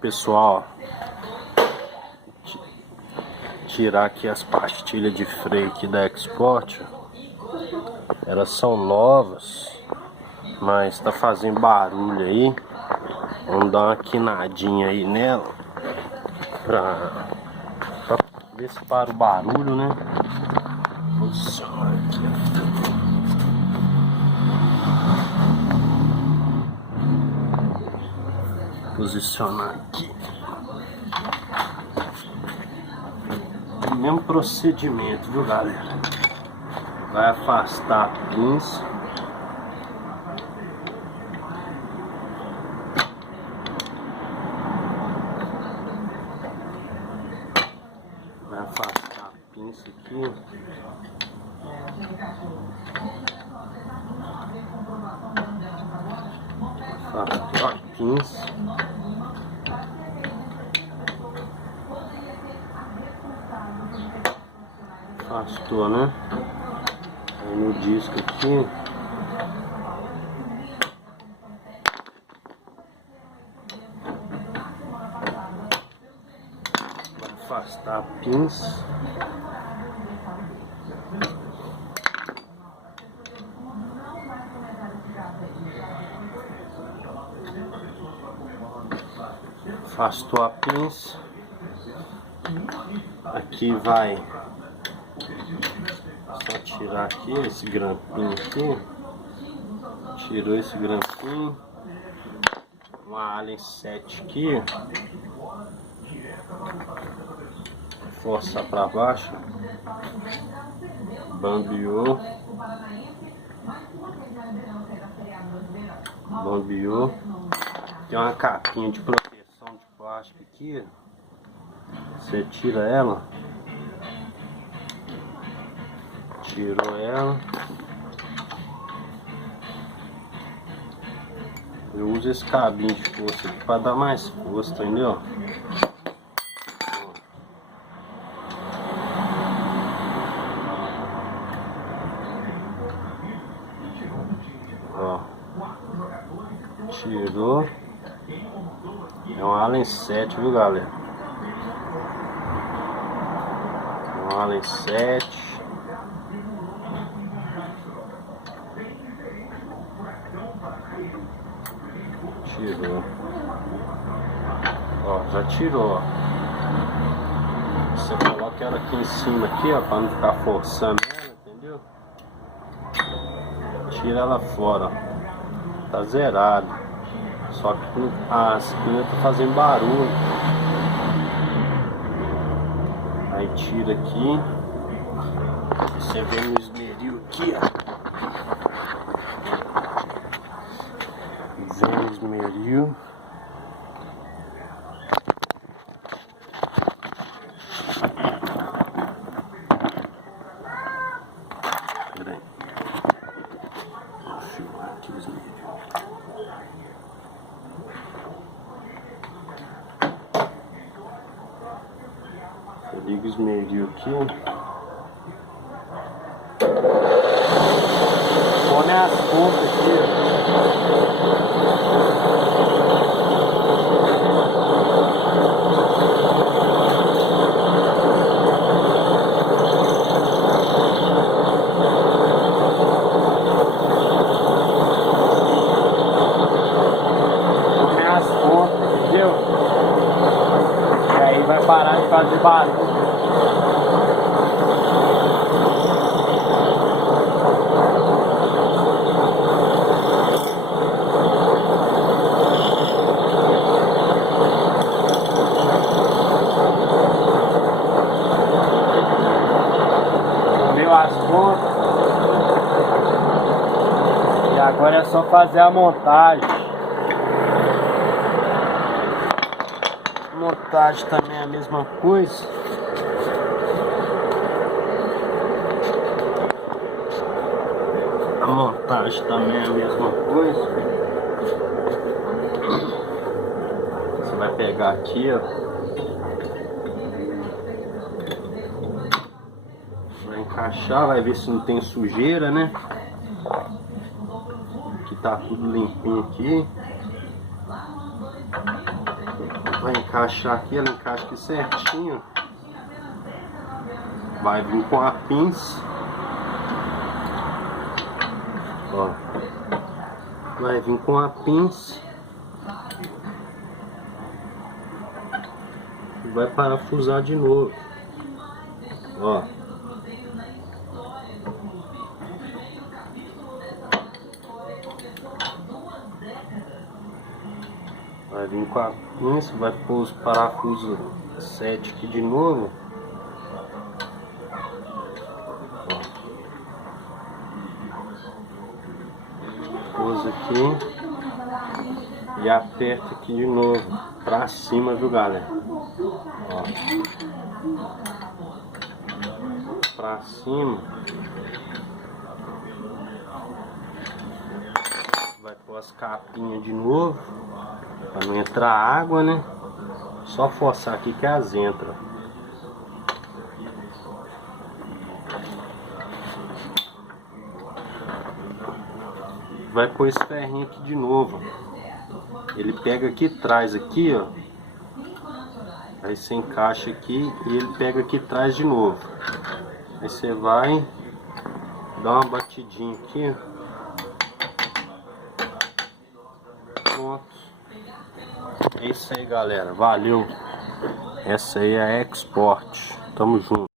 Pessoal, tirar aqui as pastilhas de freio aqui da Export. Elas são novas, mas tá fazendo barulho aí. Vamos dar uma quinadinha aí nela pra ver se para o barulho, né? Posicionar aqui, ó. Posicionar aqui. O mesmo procedimento, viu, galera? Vai afastar a pinça. Vai afastar a pinça aqui. Afastou a pinça. Afastou, né? Aí no disco aqui. Vai afastar a pinça. Afastou a pinça. Aqui vai só tirar aqui esse grampinho aqui. Tirou esse grampinho. Uma Allen 7 aqui. Forçar para baixo. Bambeou. Bambeou. Tem uma capinha de proteção de plástico aqui. Você tira ela. Tirou ela. Eu uso esse cabinho de força aqui para dar mais força, entendeu? Ó. Tirou. É um Allen 7, viu, galera? É um Allen 7. Tirou. Ó, já tirou, ó. Você coloca ela aqui em cima aqui, ó, para não ficar forçando ela, entendeu? Tira ela fora, ó. Tá zerado. Só que as pinhas tá fazendo barulho. Aí tira aqui. Você vê no esmeril aqui, ó. Vem o esmeril. Pera aí. Vou filmar aqui o esmeril. Eu ligo o esmeril aqui. Põe as pontas aqui. Vai parar de fazer barulho. Deu as pontas. E agora é só fazer a montagem. Montagem também é a mesma coisa. A montagem também é a mesma coisa. Você vai pegar aqui, ó. Vai encaixar, vai ver se não tem sujeira, né? Aqui tá tudo limpinho aqui. Vai encaixar aqui, ela encaixa aqui certinho. Vai vir com a pinça. Ó. Vai vir com a pinça. E vai parafusar de novo. Ó. Vai vir com a pinça, vai pôr os parafusos 7 aqui de novo. Pôs aqui e aperta aqui de novo pra cima, viu, galera? Ó. Pra cima. Vai pôr as capinhas de novo pra não entrar água, né? Só forçar aqui que as entram. Vai pôr esse ferrinho aqui de novo. Ele pega aqui atrás, aqui, ó. Aí você encaixa aqui e ele pega aqui atrás de novo. Aí você vai dar uma batidinha aqui. Pronto. É isso aí, galera. Valeu. Essa aí é a Export. Tamo junto.